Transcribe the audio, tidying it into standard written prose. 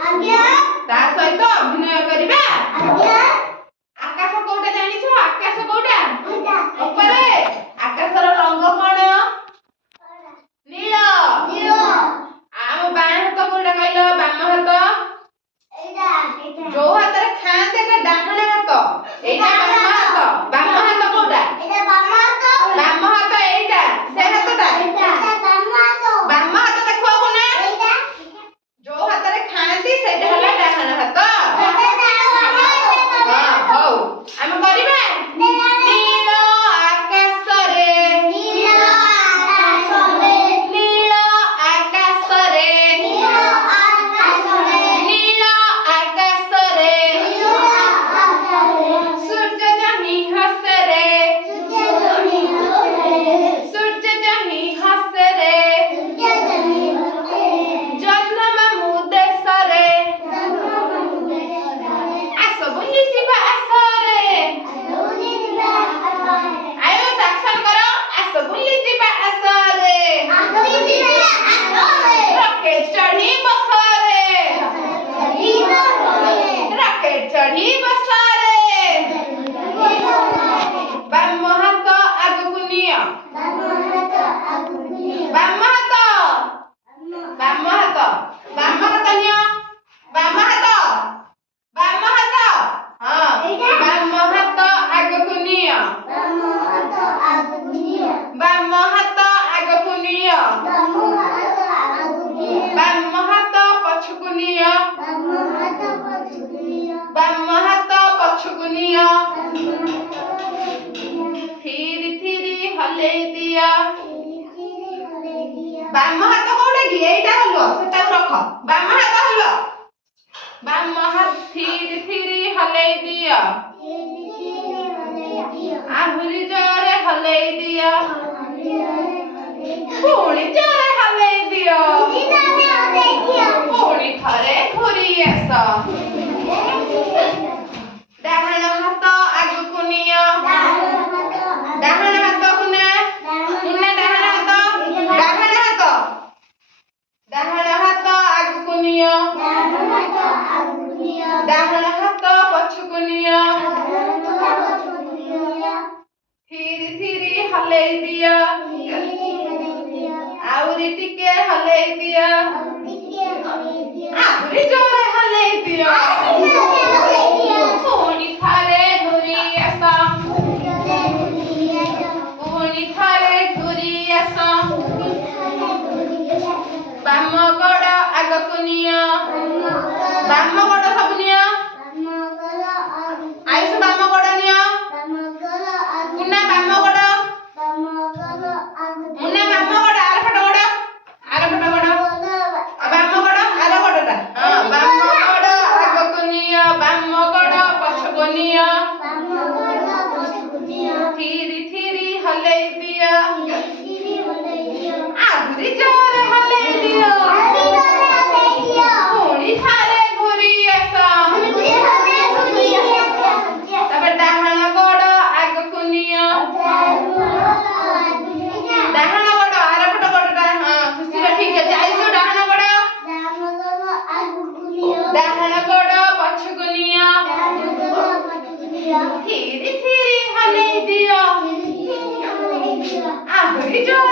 ତା ସହିତ ଅଭିନୟ କରିବା। ଆକାଶ କୋଉଟା ଜାଣିଛ? ଆକାଶ କୋଉଟା? ଉପରେ ଆକାଶର ରଙ୍ଗ କଣ? ନୀଳ। ଆମ ବାମ ହାତ କୋଉଟା କହିଲ? ବାମ ହାତ ଯୋଉ ହାତରେ ଖାଆନ୍ତି ନା ଡାହାଣ ହାତ, ଏଇଟା ବାମ ହାତ। ବାମ ହାତ କୋଉଟା? ବାମ ହାତ ଏଇଟା, ସେ ହାତଟା ବାମ ହାତ ଦେଖାକୁ ନା, ଯୋଉ ହାତରେ ଖାଆନ୍ତି ସେଇଟା ହେଲା ଡାହାଣ ହାତ। ହଉ ଆମେ କରିବା। ନୀଳ ଆକାଶରେ, ନୀଳ ଆକାଶରେ, ନୀଳ ଆକାଶରେ ସୂର୍ଯ୍ୟ ଚାହିଁ ହସରେ, ସୂର୍ଯ୍ୟ ଚାହିଁ ହସରେ ଜହ୍ନ ମାମୁଁ ଦେଶରେ ଆସ ବୁଲି ଯିବା ଆସରେ। ଆୟ ସାକ୍ସନ କର। ଆସ ବୁଲି ଯିବା ଆସରେ, ରକେଟ ଚଢି ବସରେ, ରକେଟ ଚଢି ବସରେ। ବାମ ହାତ ଆଗକୁ ନିଅ, ବାମ ହାତ, ବାମ ହାତ, ବାମ ହାତ ନିଅ, ବାମ ହାତ, ବାମ ହାତ, ହଁ ବାମ ହାତ ଆଗକୁ ନିଅ, ବାମ ହାତ ଆଗକୁ ନିଅ, ବାମ ହାତ ପଛକୁ ନିଅ, ବାମ ହାତ ପଛକୁ ନିଅ, ଥିରି ଥିରି ହଲେଇ ଦିଅ। ବାମ ହାତ କୋଉଟା କି? ଏଇଟା ହଲୁଅ, ସେଟାକୁ ରଖ। ବାମ ହାତ ହଲୁଅ, ବାମ ହାତ ଥିରି ଥିରି ହଲେଇ ଦିଅ, ଆହୁରି ଜୋରେ ହଲେଇ ଦିଅ, ପୁଣି ଜୋରେ ହଲେଇ ଦିଅ, ପୁଣି ଥରେ ଘୁରି ଆସ। ଡାହାଣ ହାତ ଆଗକୁ ନିଅ, ଡାହାଣ ହାତକୁ ନା, ଡାହାଣ ହାତ, ଡାହାଣ ହାତ, ଡାହାଣ ହାତ ଆଗକୁ ନିଅ, ଡାହାଣ ହାତ ପଛକୁ ନିଅ, ଥିରି ଥିରି ହଲେଇ ଦିଅ, ଆହୁରି ଟିକେ ହଲେଇ ଦିଅ, ଆହୁରି ଜୋରେ ହଲେଇ ଦିଅ, ପୁଣି ଥରେ ଘୁରି ଆସ, ପୁଣି ଥରେ ଘୁରି ଆସ। ବାମ ଗୋଡ ଆଗକୁ ନିଅ, ବାମ ଗୋଡ ସବୁ ନିଅ। ଆୟୁଷ ବାମ ଗୋଡ ନିଅ, ମୁନା ବାମ ଗୋଡ, ମୁନା ବାମ ଗୋଡ, ଆରପଟ ଗୋଡ, ଆରପଟ ଗୋଡ, ବାମ ଗୋଡ, ଆର ଗୋଡଟା, ହଁ ବାମ ଗୋଡ ଆଗକୁ ନିଅ, ବାମ ଗୋଡ ପଛକୁ ନିଅ, ଥିରି ଥିରି ହଲେଇ ଦିଅ, ଆହୁରି ଜୋରେ ହଲେଇ ଦିଅ, ପୁଣି ଥରେ ଘୁରି ଆସ। ତାପରେ ଡାହାଣ ଗୋଡ ଆଗକୁ ନିଅ, ଡାହାଣ ଗୋଡ, ଆରପଟ ଗୋଡଟା, ହଁ ଖୁସିରେ ଠିକ ଅଛି। ଆଇସୁ ଡାହାଣ ଗୋଡ, ଡାହାଣ ଗୋଡ ପଛକୁ ନିଅ, ଥିରି ଥିରି ହଲେଇ ଦିଅ, ଆହୁରି ଜୋରେ